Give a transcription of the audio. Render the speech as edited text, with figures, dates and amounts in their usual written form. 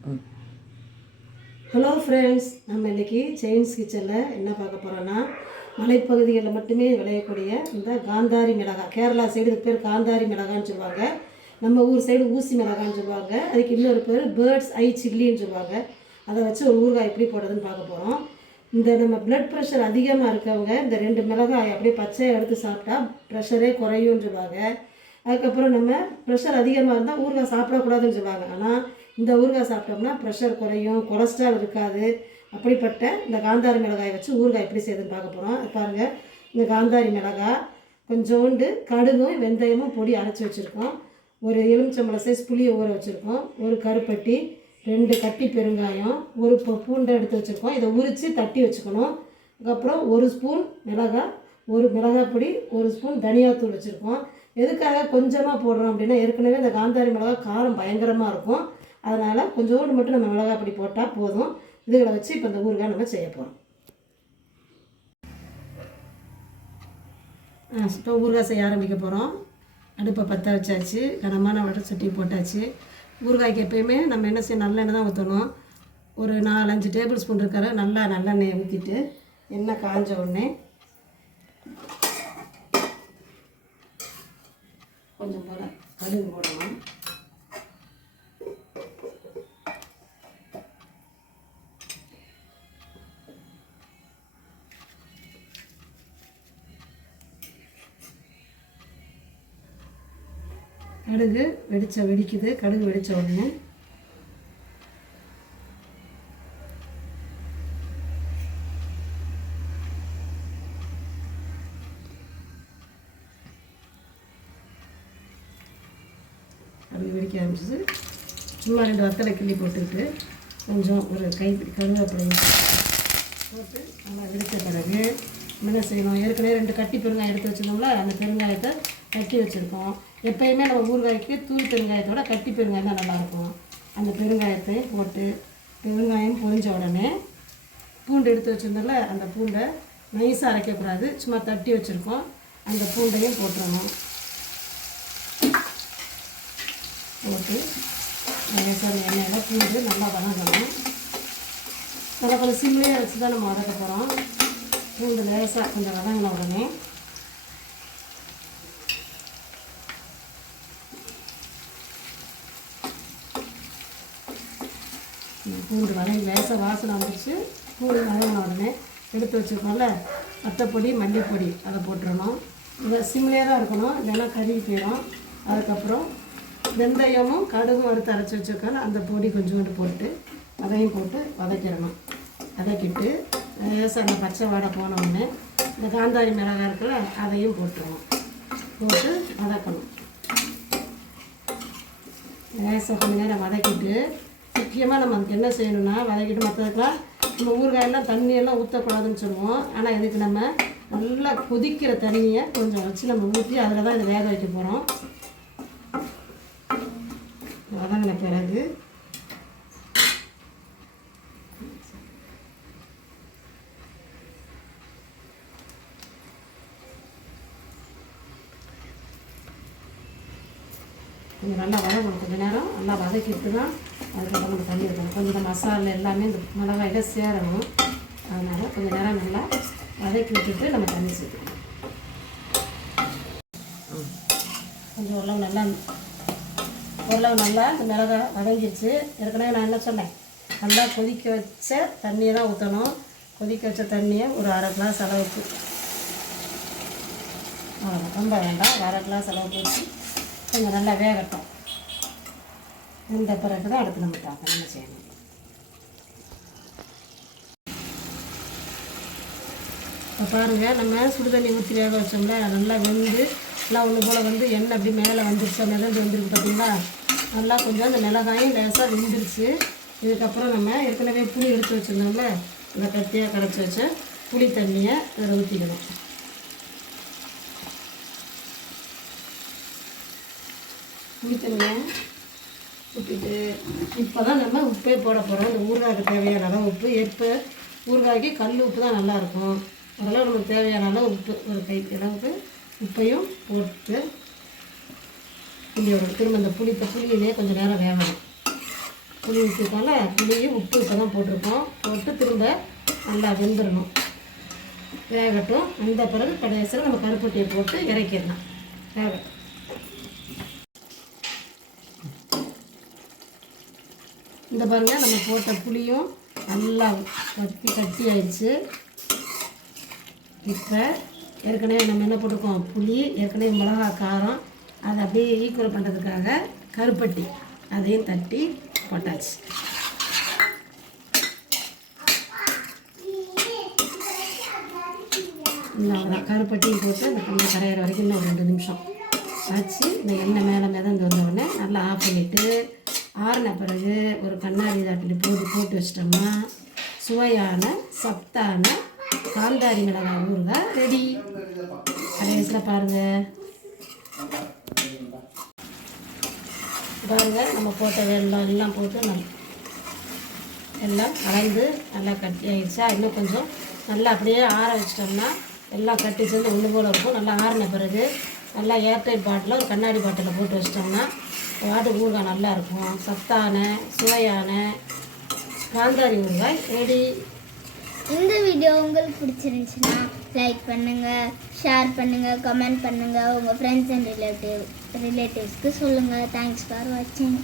Hello friends, நம்ம இன்றைக்கி chains கிச்சனில் என்ன பார்க்க போகிறோன்னா, மலைப்பகுதிகளில் மட்டுமே விளையக்கூடிய இந்த காந்தாரி மிளகாய். கேரளா சைடு இதுக்கு பேர் காந்தாரி மிளகான்னு சொல்லுவாங்க. நம்ம ஊர் சைடு ஊசி மிளகான்னு சொல்லுவாங்க. அதுக்கு இன்னொரு பேர் பேர்ட்ஸ் ஐ சில்லின்னு சொல்லுவாங்க. அதை வச்சு ஒரு ஊறுகாய் எப்படி போடுறதுன்னு பார்க்க போகிறோம். இந்த நம்ம பிளட் ப்ரெஷர் அதிகமாக இருக்கவங்க இந்த 2 மிளகாய் அப்படியே பச்சையாக எடுத்து சாப்பிட்டா ப்ரெஷரே குறையும்னு சொல்லுவாங்க. அதுக்கப்புறம் நம்ம ப்ரெஷர் அதிகமாக இருந்தால் ஊறுகாய் சாப்பிடக்கூடாதுன்னு சொல்லுவாங்க. ஆனால் இந்த ஊறுகாய் சாப்பிட்டோம்னா ப்ரெஷர் குறையும், கொலஸ்ட்ரால் இருக்காது. அப்படிப்பட்ட இந்த காந்தாரி மிளகாயை வச்சு ஊறுகாய் எப்படி செய்யுதுன்னு பார்க்க போகிறோம். பாருங்கள், இந்த காந்தாரி மிளகாய் கொஞ்சோண்டு கடுகும் வெந்தயமும் பொடி அரைச்சி வச்சுருக்கோம். ஒரு எலுமிச்சம்பழம் சைஸ் புளியை ஊற வச்சுருக்கோம். ஒரு கருப்பட்டி, 2 கட்டி பெருங்காயம், ஒரு பூண்டை எடுத்து வச்சுருக்கோம். இதை உரித்து தட்டி வச்சுக்கணும். அதுக்கப்புறம் 1 ஸ்பூன் மிளகாய், 1 மிளகாய் பொடி, 1 ஸ்பூன் தனியாத்தூள் வச்சுருக்கோம். எதுக்காக கொஞ்சமாக போடுறோம் அப்படின்னா, ஏற்கனவே இந்த காந்தாரி மிளகாய் காரம் பயங்கரமாக இருக்கும். அதனால் கொஞ்சோண்டு மட்டும் நம்ம மிளகாய் பொடி போட்டால் போதும். இதுகளை வச்சு இப்போ இந்த ஊறுகாய் நம்ம செய்ய போகிறோம். இப்போ ஊறுகாய் செய்ய ஆரம்பிக்க போகிறோம். அடுப்பை பற்ற வச்சாச்சு, கனமான வடை சட்டி போட்டாச்சு. ஊறுகாய்க்கு எப்போயுமே நம்ம என்ன செய்ய, நல்லெண்ணெய் தான் ஊற்றணும். ஒரு 4-5 டேபிள் ஸ்பூன் இருக்கிற நல்லெண்ணெயை ஊற்றிட்டு எண்ணெய் காஞ்ச உடனே கொஞ்சம் போல் கடுகு போடணும். கடுகு வெடிக்குது. கடுகு வெடித்த உடனே கடுகு வெடிக்க ஆரம்பிச்சிது. சும்மா 2 வத்தலை கிள்ளி போட்டுக்கிட்டு கொஞ்சம் ஒரு கைப்பிடி கருவேப்பிலையும் போட்டு நல்லா வெடித்த பிறகு என்ன செய்யணும், ஏற்கனவே 2 கட்டி பெருங்காயம் எடுத்து வச்சுருந்தோம்ல, அந்த பெருங்காயத்தை கட்டி வச்சுருக்கோம். எப்போயுமே நம்ம ஊறுகாய்க்கு தூள் பெருங்காயத்தோட கட்டி பெருங்காயம் தான் நல்லாயிருக்கும். அந்த பெருங்காயத்தை போட்டு பெருங்காயம் பொரிஞ்ச உடனே பூண்டு எடுத்து வச்சுருந்தோம்ல, அந்த பூண்டை நைஸாக அரைக்கக்கூடாது, சும்மா தட்டி வச்சுருக்கோம். அந்த பூண்டையும் போட்டுறணும். போட்டு நைஸாக எண்ணெயில் பூண்டு நல்லா வதங்கணும். நல்லா கொஞ்சம் சிம்லேயே வச்சு தான் நம்ம வதக்க போகிறோம். பூண்டு லேசாக கொஞ்சம் வதங்கின உடனே பூண்டு லேசாக வாசனை வந்துடுச்சு. பூண்டு வதங்கின உடனே எடுத்து வச்சுருக்கோம்ல வத்தப்பொடி, மல்லிப்பொடி அதை போட்டுடணும். இதை சிம்லேயே தான் இருக்கணும், இல்லைன்னா கருகி போயிடும். அதுக்கப்புறம் வெந்தயமும் கடுகும் வறுத்து அரைச்சி வச்சுருக்கோம், அந்த பொடி கொஞ்சோண்டு போட்டு அதையும் போட்டு வதக்கிடணும். வதக்கிட்டு லேசாக அந்த பச்சை வாடை போன உடனே இந்த காந்தாரி மிளகாய் இருக்குல்ல, அதையும் போட்டுருவோம். போட்டு வதக்கணும். லேசாக கொஞ்சம் நேரம் வதக்கிட்டு, முக்கியமாக நம்ம அதுக்கு என்ன செய்யணும்னா, வதக்கிட்டு மற்றதுக்கெலாம் நம்ம ஊறுகாயெல்லாம் தண்ணியெல்லாம் ஊற்றக்கூடாதுன்னு சொல்லுவோம். ஆனால் இதுக்கு நம்ம நல்லா கொதிக்கிற தண்ணியை கொஞ்சம் வச்சு நம்ம ஊற்றி அதில் தான் இதை வேக வைக்க போகிறோம். வதங்கின பிறகு கொஞ்சம் நல்லா வதக்கணும். கொஞ்சம் நேரம் நல்லா வதக்கிட்டு தான் அதுக்கப்புறம் நம்ம தண்ணி வைக்கணும். கொஞ்சம் இந்த மசாலா எல்லாமே இந்த மிளகாயில் சேரணும். அதனால் கொஞ்சம் நேரம் நல்லா வதக்கி விட்டுட்டு நம்ம தண்ணி சேர்க்கணும். கொஞ்சம் ஓரளவு நல்லா இந்த மிளகாய் வதங்கிடுச்சு. ஏற்கனவே நான் என்ன சொன்னேன், நல்லா கொதிக்க வச்ச தண்ணியை தான் ஊற்றணும். கொதிக்க வச்ச தண்ணியை ஒரு 1/2 கிளாஸ் அளவுக்கு, ரொம்ப வேண்டாம், 1/2 கிளாஸ் அளவுக்கு ஊற்றி கொஞ்சம் நல்லா வேகட்டும். இந்த பிறகு தான் அடுத்து நம்ம என்ன செய்யணும். இப்போ பாருங்கள், நம்ம சுடுதண்ணி ஊற்றி வேக வச்சோம்ல, நல்லா வெந்து எல்லாம் ஒன்று போல் வந்து எண்ணெய் அப்படி மேலே வந்துருச்சு, மிதந்து வந்துருக்கு பார்த்தீங்களா. நல்லா கொஞ்சம் அந்த மிளகாயும் லேசாக வெந்துருச்சு. இதுக்கப்புறம் நம்ம ஏற்கனவே புளி எடுத்து வச்சுருந்தோம்ல, இந்த கத்தியாக கரைச்சி வச்ச புளி தண்ணியை அதில் ஊற்றிக்கணும். புளி தண்ணியை ஊற்றிட்டு இப்போ தான் நம்ம உப்பே போட போகிறோம். இந்த ஊறுகாய்க்கு தேவையான அளவு உப்பு. ஊறுகாய்க்கு கல் உப்பு தான் நல்லாயிருக்கும். அதெல்லாம் நமக்கு தேவையான அளவு உப்பு, ஒரு கைக்கு அளவுக்கு உப்பையும் போட்டு புளியோட திரும்ப இந்த புளியிலே கொஞ்சம் நேரம் வேகணும். புளி ஊற்றிருக்கோம்ல, புளியும் உப்பு இப்போ தான் போட்டிருக்கோம். போட்டு திரும்ப நல்லா வெந்துடணும், வேகட்டும். அந்த பிறகு கடைசியில் நம்ம கருப்பட்டியை போட்டு இறக்கிடலாம். வேகட்டும். இந்த பாருங்கள், நம்ம போட்ட புளியும் நல்லா கட்டி ஆயிடுச்சு. இப்போ ஏற்கனவே நம்ம என்ன போட்டிருக்கோம், புளி, ஏற்கனவே மிளகா காரம், அதை அப்படியே ஈக்குவல் பண்ணுறதுக்காக கருப்பட்டி அதையும் தட்டி போட்டாச்சு. அவ்வளோதான், கருப்பட்டியும் போட்டு அந்த தண்ணி கரையிற வரைக்கும் இன்னும் 2 நிமிஷம் வச்சு இந்த எண்ணெய் மேலே மிதந்து வந்தவுடனே நல்லா ஆஃப் பண்ணிவிட்டு ஆறின பிறகு ஒரு கண்ணாடி தாட்டில் போட்டு வச்சிட்டோம்னா சுவையான சத்தான காந்தாரி மிளகாய் ஊறுகாய் ரெடி. கடைசியில் பாருங்கள் நம்ம போட்ட வெல்லம் எல்லாம் போட்டு எல்லாம் கலந்து நல்லா கட்டி ஆகிடுச்சா. இன்னும் கொஞ்சம் நல்லா அப்படியே ஆற வச்சிட்டோம்னா எல்லாம் கட்டி சேர்ந்து ஒன்று போல் இருக்கும். நல்லா ஆறின பிறகு நல்லா ஏர்டைட் பாட்டில் ஒரு கண்ணாடி பாட்டிலில் போட்டு வச்சிட்டோம்னா வாட்டு ஊறுகாய் நல்லாயிருக்கும். சத்தான சுவையான காந்தாரி ஊறுகாய் ரெடி. இந்த வீடியோ உங்களுக்கு பிடிச்சிருந்துச்சுன்னா லைக் பண்ணுங்கள், ஷேர் பண்ணுங்கள், கமெண்ட் பண்ணுங்கள், உங்கள் ஃப்ரெண்ட்ஸ் அண்ட் ரிலேட்டிவ்ஸ்க்கு சொல்லுங்கள். தேங்க்ஸ் ஃபார் வாட்சிங்.